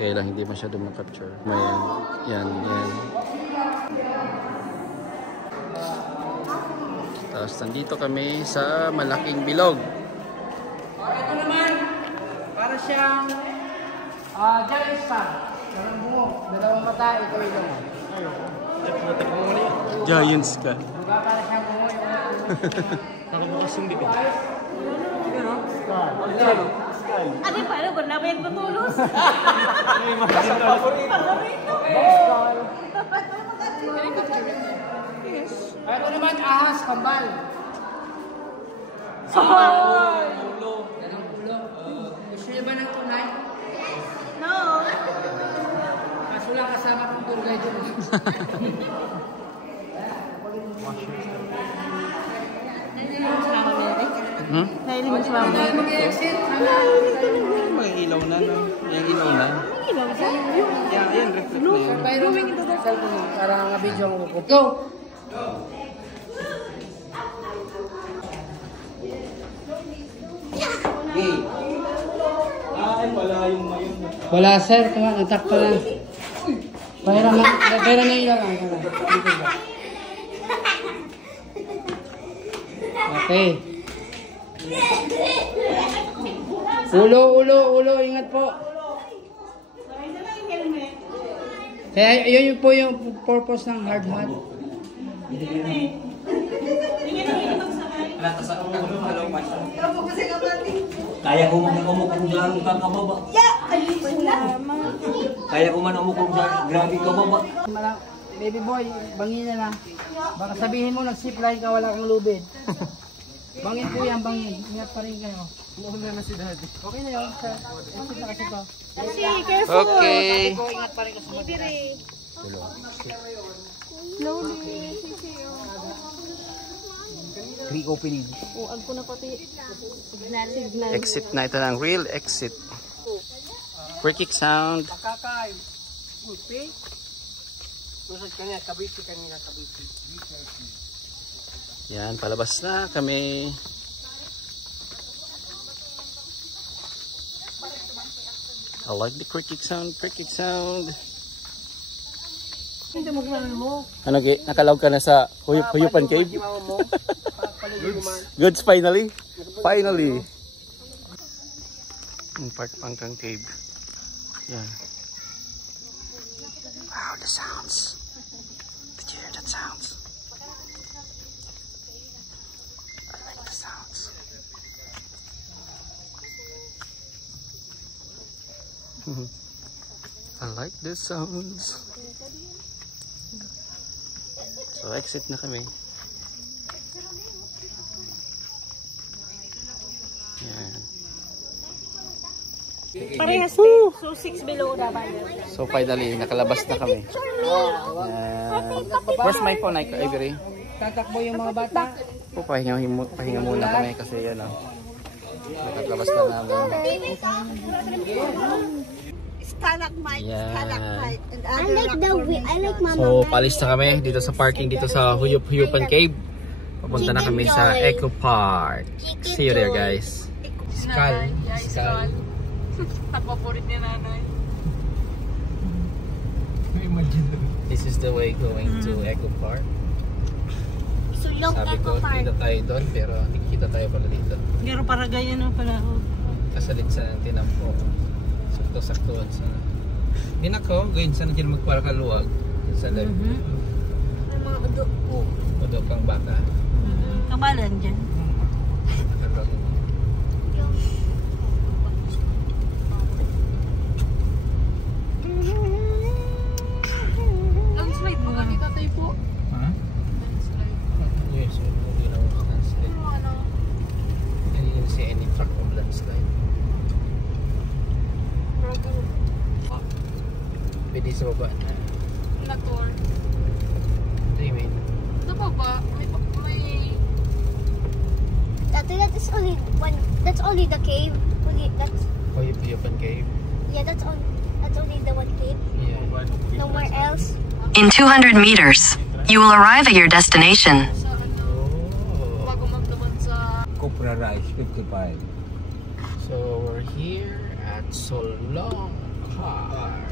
Kaya lang hindi masyado makapture. Yan. Tapos nandito kami sa malaking bilog. Ito naman, para siyang giant star. Walang bungo, dalawang mata, ito ilong. Giants ka. Diba para siyang bungo yung Adi, paano ko na ba yung tutulos? Ito naman, ahas, kambal. Ulo. Ganang ulo. Gusto niyo ba ng tunay? No. Kaso lang kasama kong tour guide yun. Nahiling mo si Mama Mary? Mag-exit. May ilaw na, no? Yung ilaw na. Yan, reflect na yun. Para nga video ang ukot. Go! Wala sir, natak pa lang. Pera na ilang ang kala. Okay. Ulo, ingat po. Kaya yun po yung purpose ng hard hat. Kaya ko man umukong dyan ka kababa. Kaya ko man umukong dyan, grabe kababa. Baby boy, bangin na na. Baka sabihin mo nag-zipline ka, wala kang lubid. Bangin po yan, bangin. Ingat pa rin kayo. Umuhon na si daddy. Okay na yun. Exit na kasi to. Kasi, careful. Okay. Ingat pa rin kasi. Slowly. Free opening. Uag ko na pati. Signal. Exit na, ito na ang real exit. Cricket sound. Kakay. Ulpi. Tusad kanya, kabiti kanina, kabiti. Yan, palabas na kami. I like the cricket sound, cricket sound. Hindi mo gano'n mo. Ano, nakalawag ka na sa Huyupan Cave? Goods, finally. Finally. Park Pangkang Cave. Yan. Wow, the sounds. Did you hear that sounds? I like the sounds. I like the sounds. So exit na kami. Yan. Parehas din. So, 6 below na ba yun? So finally, nakalabas na kami. Yan. Where's my phone, Ivory? Tatakbo yung mga bata. Po, pahinga muna kami kasi yan o. Nakaklabas na namin. Stalagmite, Yeah. stalagmite. And I other like the way. I like Mama. So palis na kami dito sa parking dito sa Huyupan Cave. Papunta na kami sa Eco Park. See you there, guys. Skal. Paborit ni nanay. This is the way going to Eco Park. Sulong Sabi Eco ko, Park. dito tayo doon, pero nakikita tayo pala dito. Pero para ganyan ang panahon. Kasalit sa tinampo. Sakto-saktuan sa... Hindi na ko, gayon sa natin magpara kaluwag. Sa left. Mga udo. Udo kang bata. Kabalan dyan. Landslide mo ganito tayo po. Ha? Yes, hindi na ako landslide. I didn't see any track of landslide. Pwede sa baba na. Nator. What do you mean? Sa baba, may That is only one. That's only the cave. Only that's. Huyupan Cave? Yeah, that's only the one cave. Yeah. Nowhere else. In 200 meters, you will arrive at your destination. Oh. bago maglaban sa Copra Rice, 55. So we're here at Solong Park.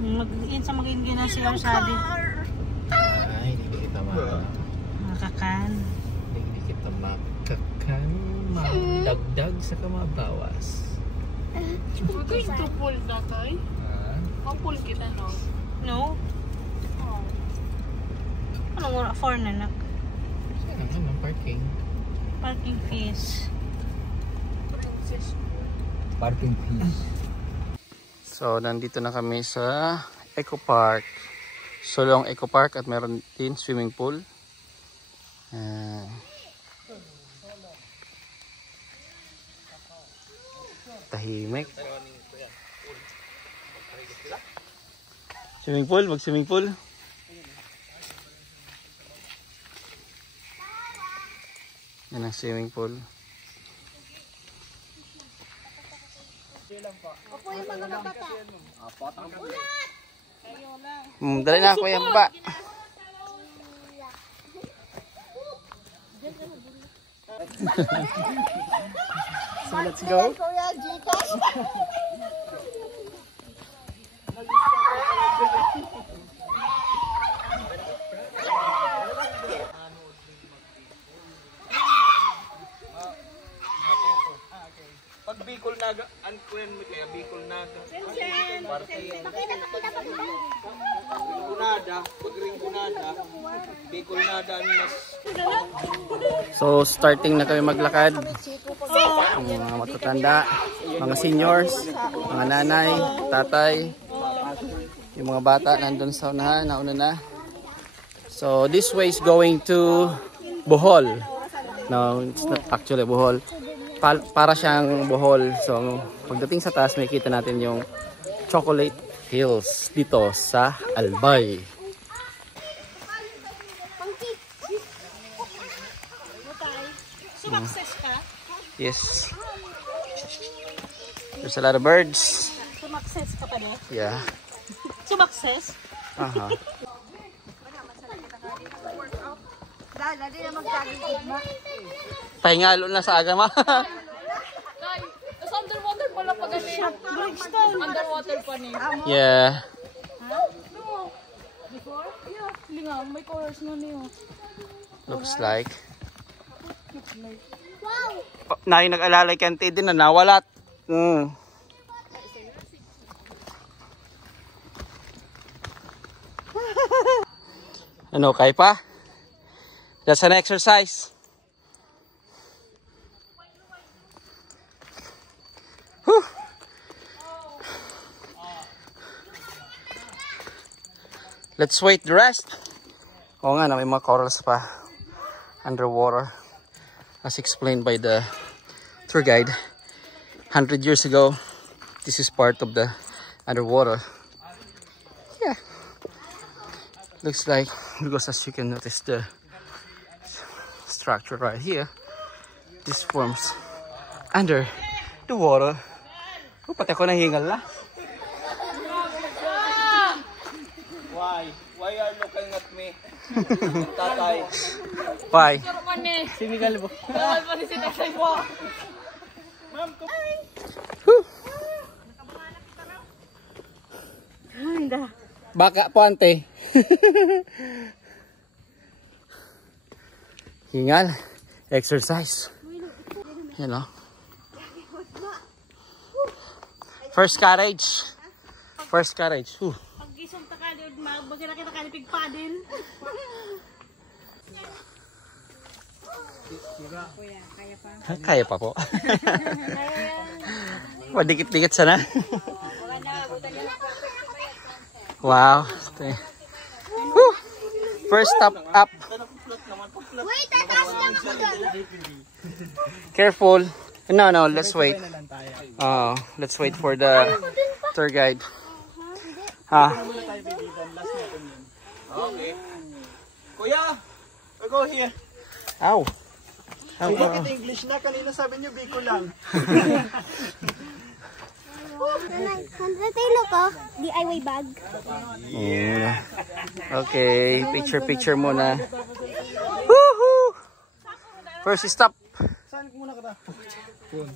maging gina siya sabi. Ay, hindi kita Makakan. Hindi kita makakan. Magdagdag sa kamabawas. Huwag kayo ito pool na tayo. Ang pool kita no? No? Anong oras? 4 na nak? Saan ang parking? Parking fees. Parking fees. So, nandito na kami sa Eco Park. Solong Eco Park at meron din swimming pool. Tahimik. Swimming pool, mag-swimming pool. Yan ang swimming pool. Dali na ako yan ba? So let's go. Pag Bicol Naga, Anquen, kaya Bicol Naga. Ringunada, pag Ringunada, Bicol Nada, mas... So starting na kami maglakad. Ang mga matatanda, mga seniors, mga nanay, tatay, yung mga bata nandun sa unahan, nauna na. So this way is going to Bohol. No, it's not actually Bohol. Para siyang Bohol. So pagdating sa taas, makikita natin yung Chocolate Hills dito sa Albay. Sumakses ka? Yes. There's a lot of birds. Sumakses ka pa din? Yeah. Sumakses? Aha. Dala, di na magkagigid mo. Pahingalo na sa aga ma. Tapos underwater pala pag underwater pa niya. Yeah. Before? Yeah. Linga, may colors na niyo. Looks like. Wow. Na yung nag-alalay kante din na nawalat. Ano, kaya pa? That's an exercise. Whew. Let's wait the rest. Oo nga na, may mga corals pa underwater. As explained by the tour guide, 100 years ago, this is part of the underwater. Yeah. Looks like, because as you can notice the structure right here, this forms under the water. Oh, pati ako nahingal na. Why? Why are you looking at me? Tatay. Why? Sinigal mo. Kawal pa ni si Tatay po. Baka po ante. Hingal. Exercise. You know. First carriage. First carriage. Pag gisong ta ka, bagay na kita ka ni pigpadin. Kaya pa po. Madikit-dikit sana. Wow. Woo. First stop up. Wait, tataas lang ako doon. Careful. No, let's wait. Let's wait for the tour guide. Okay. Kuya, we go here. Ow. Bakit English na? Kanina sabi niyo Bicol lang. Natilo ko, DIY bag. Okay, picture muna. Woohoo! First stop. Saan muna ka ta?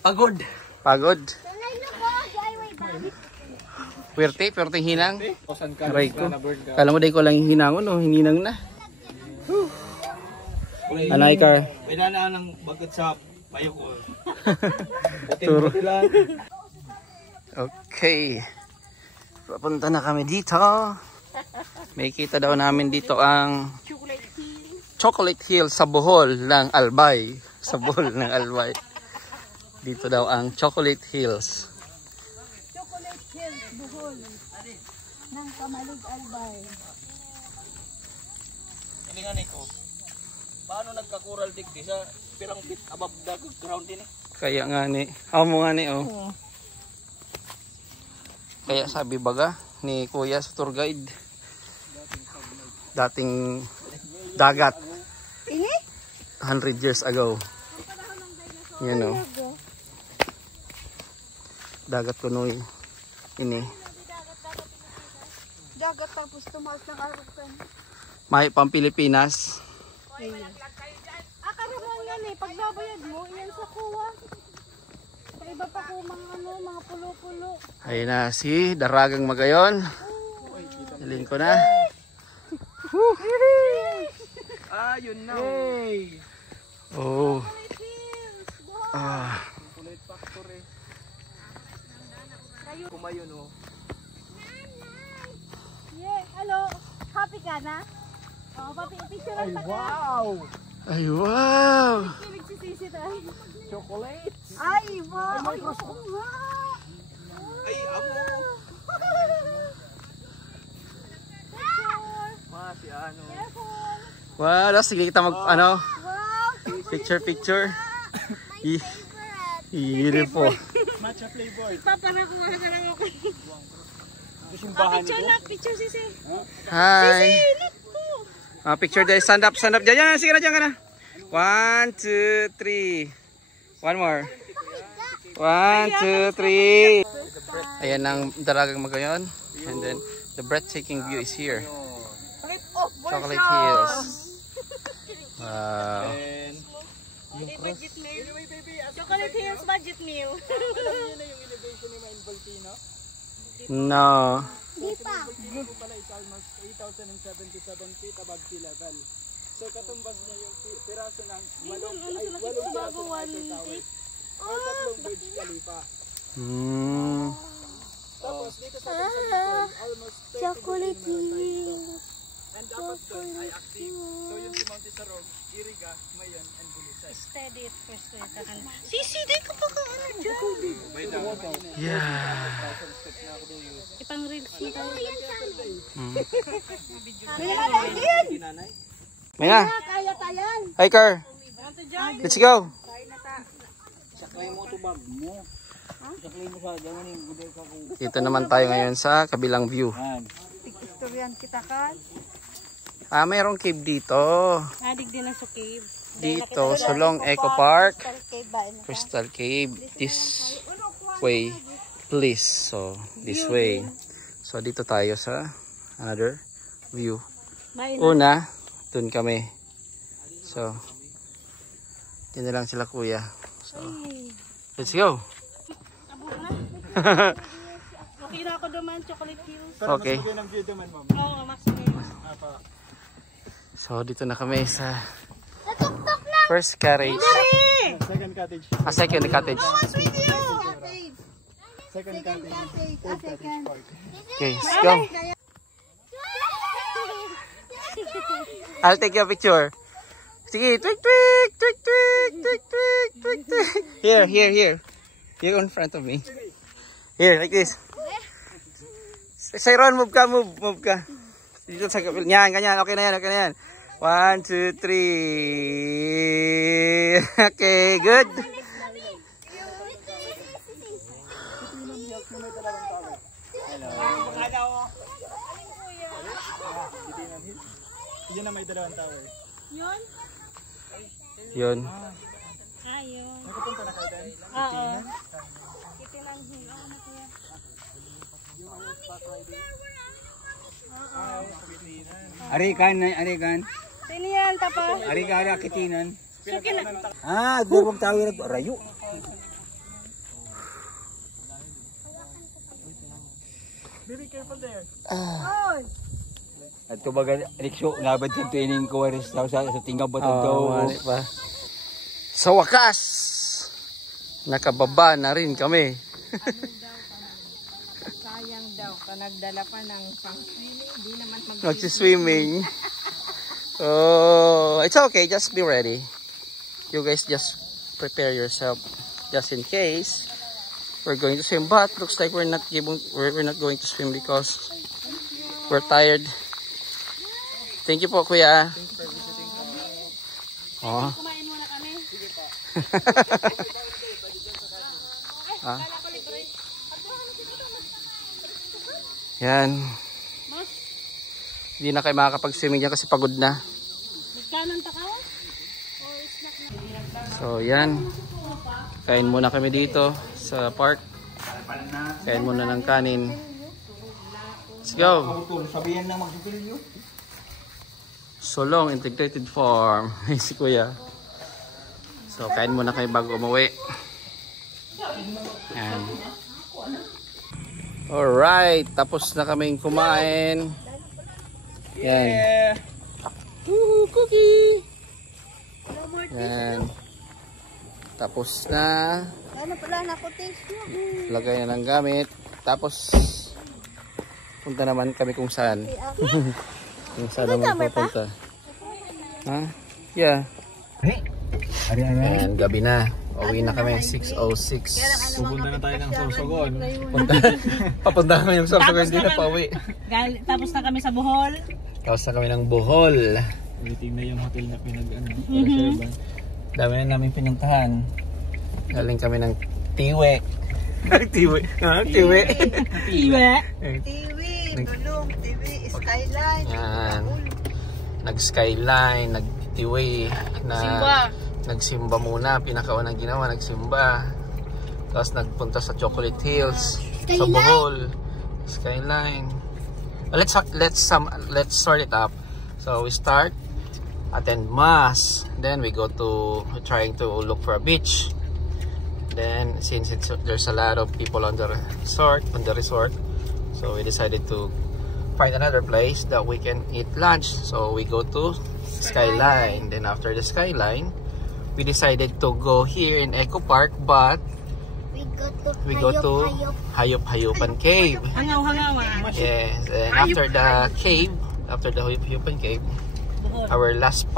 Pagod. Natilo ko, DIY bag. Pwerte hinang. Aray ko. Kala mo day ko lang hinangon, no? Hininang na. Anay car. May nanaan ng bagat sa payo ko. Turo. Okay. Papunta na kami dito. May kita daw namin dito ang Chocolate Hill sa Bohol ng Albay. Sa Bohol ng Albay. Dito daw ang Chocolate Hills. Chocolate Hills, Bohol. Ng Kamalug, Albay. Hilingan ko. Paano nagka-coral digdi sa pirang bit above the ground din eh? Kaya nga ni. Mo nga ni oh. Kaya sabi baga ni Kuya sa tour guide, dating dagat 100 years ago. Yan o. Dagat kunoy. Ini. Dagat tapos tumaas ng arakan. May pang Pilipinas. Karoon yan eh. Pag nabayad mo, yan sa kuwa. Sa iba pa ko mga pulo-pulo. Ayun na si Daragang Magayon. Hiling ko na. Yun na. Oh. Kumayon oh. Yeah, hello. Happy ka na? Oh, picture lang tayo. Wow! Ay, wow! Kilig si Sisi tayo. Chocolate! Ay, wow! Ay, Ay, amo! Si ano? Wow, sige kita mag, ano, Wow! picture. Beautiful. Matcha flavor. Papanakuha ka lang ako. Ito simbahan Picture ko. na, picture Sisi. Hi. Look po. Picture day. Stand up. Diyan. Sige na, diyan ka na. 1, 2, 3. One more. 1, 2, 3. Ayan ang dalagang magayon. And then, the breathtaking view is here. Chocolate Hills. Wow. And Budget meal. Chocolate Hills budget meal. alam niyo na yung elevation ni Main Volcano? No. Volcano po pala is almost 8,077 feet above sea level. So katumbas niya yung piraso ng walong piraso ng Eiffel Tower. O tatlong Burj Khalifa. Tapos dito sa Bicol, almost 30 Chocolate Hills. And above doon ay active. So yung si Monte Sarog, Iriga, Mayon, and Bulisay. Steady at first ko ito. Sisi, di ko pa ka ano dyan. Yeah. Ipang reels nito. Maya. Kaya tayan. Hi, Car. Let's go. Saklay mo ito bag mo. Saklay mo sa gano'n yung guday ka kung... Dito naman tayo ngayon sa kabilang view. Istoryan kita kan. Mayroong cave dito. Adig din na sa cave. Dito, Sulong Eco Park. Cave ba? Crystal Cave. This way, please. So, this way. So, dito tayo sa another view. Una, dun kami. So, dyan na lang sila kuya. So, let's go. Okay na ako duman, Chocolate Hills. Okay. ng view naman, ma'am. Oo, Max Hills. So, dito na kami sa first cottage. Second cottage. Second cottage. Second cottage. Third cottage park. Okay, let's go. I'll take your picture. Sige, twig. Here. You're in front of me. Here, like this. Say Ron, move ka. Dito sa kapil. Yan, ganyan. Okay na yan. 1, 2, 3. Okay, good. Yun na may dalawang tower. Yun? Yun. Ayun. Nakapunta na kayo din? Oo. Kitinang hill. Oo na kuya. Arikan. Sino yan, tapa? Arikan, akitinan. Suki na. Dalawang tower na rayo. Be careful there. At kumbaga, Riksyo, nabad sa training ko sa tinggaw ba ito? Sa wakas, nakababa na rin kami. Sayang daw, nagdala pa ng pang-swimming, di naman Mag-swimming. Oh, it's okay, just be ready. You guys just prepare yourself just in case we're going to swim, but looks like we're not going to swim because we're tired. Thank you po, kuya. Thank you for visiting. Oh. Kumain muna kami. Yan. Hindi na kayo makakapag-swimming dyan kasi pagod na. Magkanon ta ka? So, yan. Kain muna kami dito sa park. Kain muna ng kanin. Let's go. Sabihan na magsipilyo. Sulong Integrated Farm. Si kuya. So, kain muna kayo bago umuwi. Yan. Alright. Tapos na kaming kumain. Yan. Cookie. Yan. Tapos na. Ano pala na ko taste mo? Lagay na ng gamit. Tapos punta naman kami kung saan. Kung saan naman pupunta. Ha? Yeah. And gabi na. Uwi na kami 6:06. Pupunta na tayo ng Sorsogon. Papunta kami ng Sorsogon, hindi na pauwi. Tapos na kami sa Bohol. Tapos na kami ng Bohol. Waiting na yung hotel na pinag-reserve. Dami na namin pinuntahan. Galing kami ng Tiwe. Tiwe. Tiwe. Iwe. Gulong, TV, Skyline. Yan. Nag-Skyline, nag-Tiwe. Nagsimba muna. Pinakaunang ginawa, nagsimba. Tapos nagpunta sa Chocolate Hills. Sa Bohol. Skyline. Let's start it up. So we start, attend mass, then we go to trying to look for a beach. Then since there's a lot of people on the resort, so we decided to find another place that we can eat lunch. So we go to Skyline. Then after the Skyline, we decided to go here in Eco Park, but we go to Hayop-Hayupan Cave. Yes, and after the cave, after the Hayop-Hayupan Cave, our last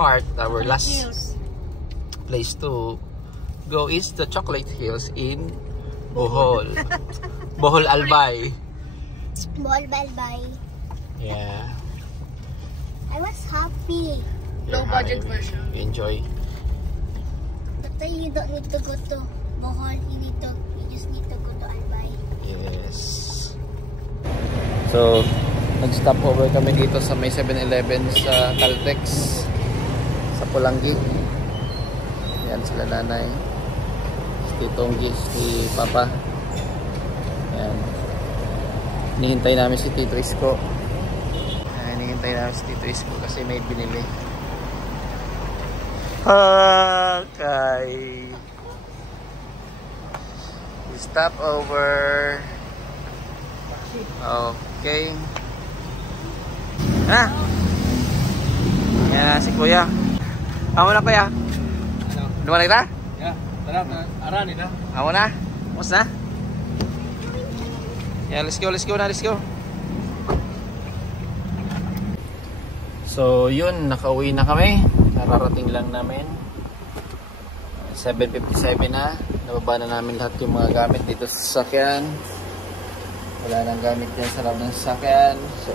place to go is the Chocolate Hills in Bohol. Bohol Albay. Bohol Albay. Yeah. I was happy. Low budget version. Enjoy. But you don't need to go to Bohol. You just need to go to Albay. Yes. So, nag-stop over kami dito sa may 7-Eleven sa Caltex sa Pulangi. Yan sila nanay, si Titonggi, si Papa. Yan. Hinihintay namin si Tito Isko. Hinihintay namin si Tito Isko kasi may binili. Okay. We stop over. Okay. Ha? Yan na si Kuya. Amo na Kuya? Dumalik na? Yeah, tara na. Arani na. Amo na? Mus na? Yeah, let's go na, let's go. So yun, nakauwi na kami. Nararating lang namin 7:57 na. Nababa na namin lahat yung mga gamit dito sa sasakyan. Wala nang gamit yan sa loob ng sasakyan. So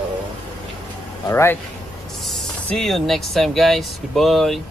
alright, see you next time guys. Goodbye.